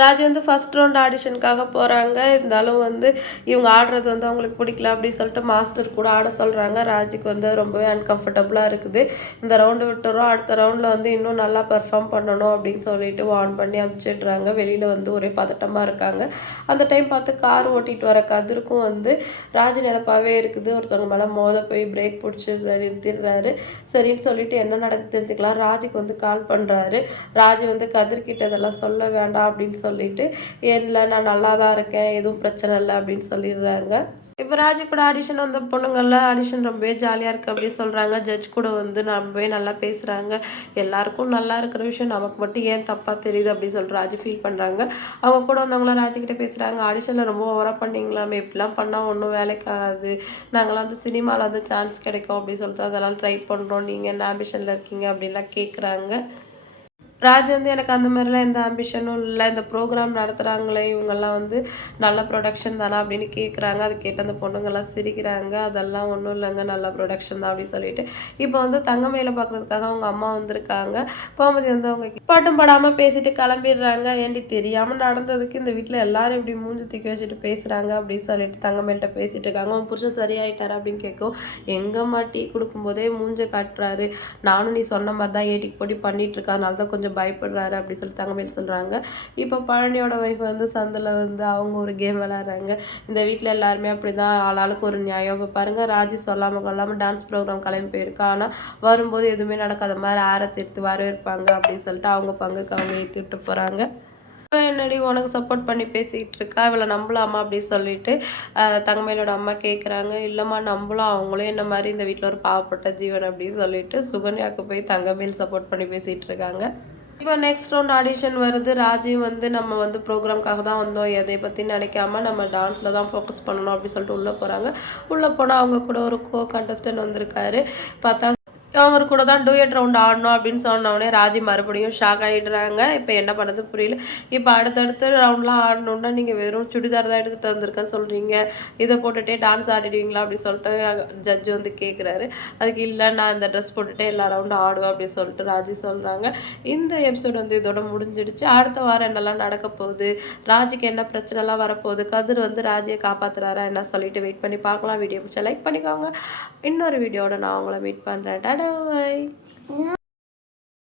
ராஜ் வந்து first round ஆடிஷனுக்காக போகிறாங்க இருந்தாலும் வந்து இவங்க ஆடுறது வந்து அவங்களுக்கு பிடிக்கல அப்படின்னு சொல்லிட்டு மாஸ்டர் கூட ஆட சொல்கிறாங்க ராஜுக்கு வந்து ரொம்பவே அன்கம்ஃபர்டபுளாக இருக்குது. இந்த ரவுண்டு விட்டுறோம். அடுத்த ரவுண்டில் வந்து இன்னும் நல்லா பெர்ஃபார்ம் பண்ணணும் அப்படின்னு சொல்லிட்டு வார்ன் பண்ணி அனுப்பிச்சிடுறாங்க. வெளியில் வந்து ஒரே பதட்டமாக இருக்காங்க. அந்த டைம் பார்த்து கார் ஓட்டிகிட்டு வர கதிருக்கும் வந்து ராஜு நினப்பாகவே இருக்குது. ஒருத்தவங்க மேலே மோத போய் பிரேக் பிடிச்சி நிறுத்திடுறாரு. சரின்னு சொல்லிட்டு என்ன நடக்கு தெரிஞ்சுக்கலாம். ராஜுக்கு வந்து கால் பண்ணுறாரு ராஜு வந்து கதிர்கிட்ட இதெல்லாம் சொல்ல வேண்டாம் அப்படின்னு சொல்லிட்டு இல்லை நான் நல்லா தான் இருக்கேன் எதுவும் பிரச்சனை இல்லை அப்படின்னு சொல்லிடுறாங்க. இப்போ ராஜு கூட ஆடிஷன் வந்த பொண்ணுங்கள்லாம் ஆடிஷன் ரொம்பவே ஜாலியாக இருக்குது அப்படின்னு சொல்கிறாங்க ஜட்ஜ் கூட வந்து ரொம்பவே நல்லா பேசுகிறாங்க எல்லாருக்கும் நல்லா இருக்கிற விஷயம் நமக்கு மட்டும் ஏன் தப்பாக தெரியுது அப்படின்னு சொல்லி ராஜு ஃபீல் பண்ணுறாங்க அவங்க கூட வந்தவங்களாம் ராஜுக்கிட்ட பேசுகிறாங்க ஆடிஷனில் ரொம்ப ஓவராக பண்ணீங்களாமே இப்படிலாம் பண்ணால் ஒன்றும் வேலைக்காகாது நாங்களாம் வந்து சினிமாவில் வந்து சான்ஸ் கிடைக்கும் அப்படின்னு சொல்லிட்டு அதெல்லாம் ட்ரை பண்ணுறோம் நீங்கள் என்ன ஆம்பிஷனில் இருக்கீங்க? அப்படின்லாம் கேட்குறாங்க ராஜ் வந்து எனக்கு அந்த மாதிரிலாம் எந்த ஆம்பிஷனும் இல்லை. இந்த ப்ரோக்ராம் நடத்துகிறாங்களே இவங்கெல்லாம் வந்து நல்ல ப்ரொடக்ஷன் தானா அப்படின்னு கேட்குறாங்க அது கேட்டு அந்த பொண்ணுங்கெல்லாம் சிரிக்கிறாங்க. அதெல்லாம் ஒன்றும் இல்லைங்க நல்ல ப்ரொடக்ஷன் தான் அப்படின்னு சொல்லிட்டு. இப்போ வந்து தங்கமயில பார்க்குறதுக்காக அவங்க அம்மா வந்திருக்காங்க. கோமதி வந்து அவங்க பாட்டும் படாமல் பேசிட்டு கிளம்பிடுறாங்க. ஏண்டி தெரியாமல் நடந்ததுக்கு இந்த வீட்டில் எல்லாரும் இப்படி மூஞ்சி தூக்கி வச்சுட்டு பேசுகிறாங்க அப்படின்னு சொல்லிட்டு தங்கமயில்கிட்ட பேசிட்டு இருக்காங்க. அவன் புருஷன் சரியாயிட்டாரு அப்படின்னு கேட்கும் எங்கம்மா டீ கொடுக்கும்போதே மூஞ்சை காட்டுறாரு. நானும் நீ சொன்ன மாதிரி தான் ஏட்டிக்கு போட்டி பண்ணிட்டு இருக்கா. அதனால தான் கொஞ்சம் பயப்படுறாரு அப்படி சொல்லி தங்கமேல் சொல்கிறாங்க இப்போ பழனியோட ஒய்ஃப் வந்து சந்தில் வந்து அவங்க ஒரு கேம் விளாட்றாங்க இந்த வீட்டில் எல்லாருமே அப்படி தான் ஆளாளுக்கு ஒரு நியாயம். இப்போ பாருங்கள் ராஜி சொல்லாமல் கொள்ளாமல் டான்ஸ் ப்ரோக்ராம் கிளம்பி போயிருக்கா. ஆனால் வரும்போது எதுவுமே நடக்காத மாதிரி ஆரத்தி எடுத்து வரவேற்பாங்க அப்படின்னு சொல்லிட்டு அவங்க பங்குக்கு அவங்க ஏற்றிட்டு போகிறாங்க என்னடி உனக்கு சப்போர்ட் பண்ணி பேசிக்கிட்டு இருக்கா? இவளை நம்பலாமா அப்படின்னு சொல்லிட்டு ஆஹ் அம்மா கேட்குறாங்க இல்லைம்மா நம்பலாம். அவங்களும் என்ன மாதிரி இந்த வீட்டில் ஒரு பாவப்பட்ட ஜீவன் அப்படின்னு சொல்லிட்டு சுகன்யாவுக்கு போய் தங்கமேல் சப்போர்ட் பண்ணி பேசிகிட்டு இருக்காங்க. இப்போ நெக்ஸ்ட் ரவுண்ட் ஆடிஷன் வருது. ராஜி வந்து நம்ம வந்து ப்ரோக்ராம்காக தான் வந்தோம். எதை பற்றி நினைக்காம நம்ம டான்ஸில் தான் ஃபோக்கஸ் பண்ணணும் அப்படின்னு சொல்லிட்டு உள்ளே போகிறாங்க உள்ளே போனால் அவங்க கூட ஒரு கோ கண்டஸ்டன்ட் வந்திருக்காரு. பார்த்தா அவங்க கூட தான் டூயட் ரவுண்ட் ஆடணும் அப்படின்னு சொன்ன ராஜி மறுபடியும் ஷாக் ஆகிடுறாங்க இப்போ என்ன பண்ணுறது புரியல. இப்போ அடுத்தடுத்த ரவுண்ட்லாம் ஆடணுன்னா நீங்கள் வெறும் சுடிதார் தான் எடுத்து தந்திருக்கேன் சொல்கிறீங்க இதை போட்டுகிட்டே டான்ஸ் ஆடிடுவீங்களா அப்படின்னு சொல்லிட்டு ஜட்ஜ் வந்து கேட்குறாரு அதுக்கு இல்லை நான் இந்த ட்ரெஸ் போட்டுகிட்டே எல்லா ரவுண்டும் ஆடுவேன் அப்படின்னு சொல்லிட்டு ராஜி சொல்கிறாங்க இந்த எபிசோட் வந்து இதோட முடிஞ்சிடுச்சு. அடுத்த வாரம் என்னெல்லாம் நடக்க போகுது? ராஜிக்கு என்ன பிரச்சனைலாம் வரப்போகுது? கதிர் வந்து ராஜியை காப்பாத்துறாரா என்ன சொல்லிட்டு வெயிட் பண்ணி பார்க்கலாம். வீடியோ பிடிச்சா லைக் பண்ணிக்கோங்க. இன்னொரு வீடியோட நான் உங்களை மீட் பண்ணுறேன் டாடா பாய்